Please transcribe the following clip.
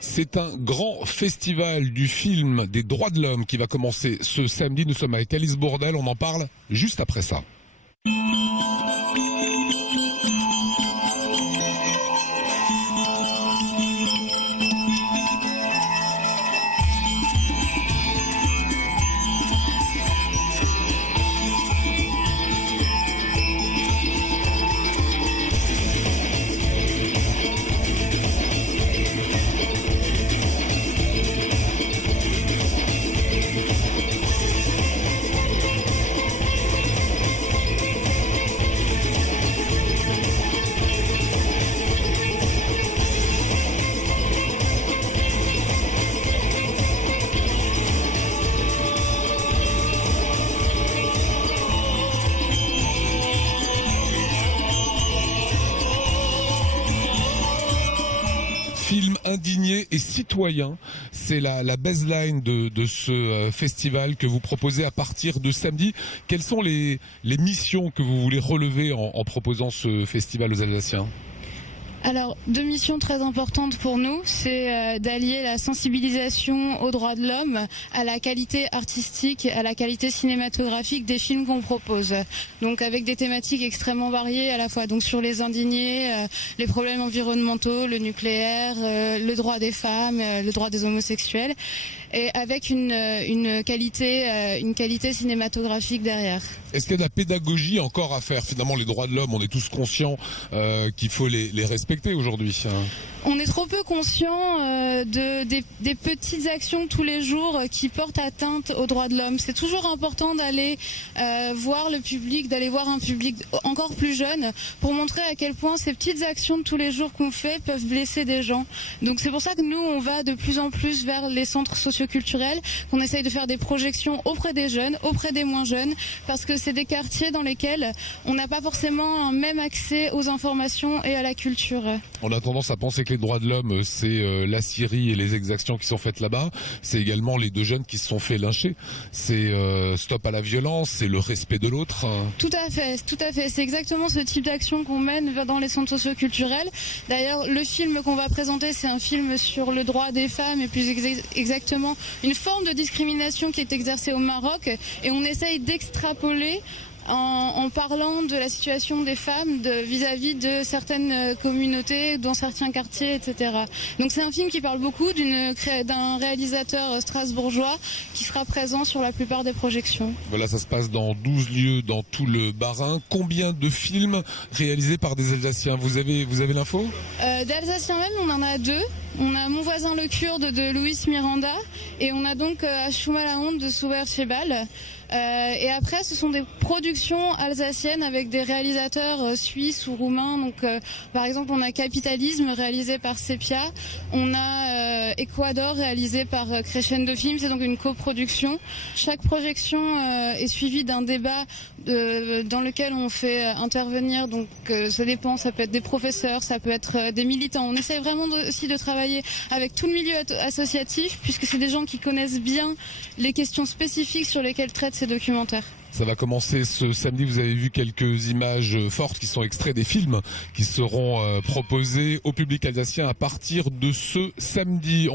C'est un grand festival du film des droits de l'homme qui va commencer ce samedi. Nous sommes avec Alice Bourdelle, on en parle juste après ça. Film indigné et citoyen, c'est la baseline de ce festival que vous proposez à partir de samedi. Quelles sont les missions que vous voulez relever en proposant ce festival aux Alsaciens ? Alors, deux missions très importantes pour nous, c'est d'allier la sensibilisation aux droits de l'homme à la qualité artistique, à la qualité cinématographique des films qu'on propose. Donc avec des thématiques extrêmement variées à la fois donc sur les indignés, les problèmes environnementaux, le nucléaire, le droit des femmes, le droit des homosexuels, et avec une qualité cinématographique derrière. Est-ce qu'il y a de la pédagogie encore à faire ? Finalement, les droits de l'homme, on est tous conscients qu'il faut les respecter aujourd'hui. On est trop peu conscient des petites actions tous les jours qui portent atteinte aux droits de l'homme. C'est toujours important d'aller voir le public, d'aller voir un public encore plus jeune pour montrer à quel point ces petites actions de tous les jours qu'on fait peuvent blesser des gens. Donc c'est pour ça que nous, on va de plus en plus vers les centres socioculturels, qu'on essaye de faire des projections auprès des jeunes, auprès des moins jeunes, parce que c'est des quartiers dans lesquels on n'a pas forcément un même accès aux informations et à la culture. On a tendance à penser que les droits de l'homme, c'est la Syrie et les exactions qui sont faites là-bas. C'est également les deux jeunes qui se sont fait lyncher. C'est stop à la violence, c'est le respect de l'autre. Tout à fait. C'est exactement ce type d'action qu'on mène dans les centres socioculturels. D'ailleurs, le film qu'on va présenter, c'est un film sur le droit des femmes et plus exactement une forme de discrimination qui est exercée au Maroc. Et on essaye d'extrapoler en parlant de la situation des femmes vis-à-vis de certaines communautés, dans certains quartiers, etc. Donc c'est un film qui parle beaucoup d'un réalisateur strasbourgeois qui sera présent sur la plupart des projections. Voilà, ça se passe dans 12 lieux dans tout le Bas-Rhin. Combien de films réalisés par des Alsaciens ? Vous avez l'info ? D'Alsaciens même, on en a 2. On a Mon voisin le Kurde de Luis Miranda et on a donc Ashuma la honte de Souber Chebal. Et après, ce sont des productions alsaciennes avec des réalisateurs suisses ou roumains. Donc, par exemple, on a Capitalisme réalisé par Sepia. On a Ecuador réalisé par Crescendo Film. C'est donc une coproduction. Chaque projection est suivie d'un débat dans lequel on fait intervenir. Donc, ça dépend. Ça peut être des professeurs, ça peut être des militants. On essaie vraiment aussi de travailler avec tout le milieu associatif, puisque c'est des gens qui connaissent bien les questions spécifiques sur lesquelles traitent ces documentaires. Ça va commencer ce samedi. Vous avez vu quelques images fortes qui sont extraits des films qui seront proposés au public alsacien à partir de ce samedi.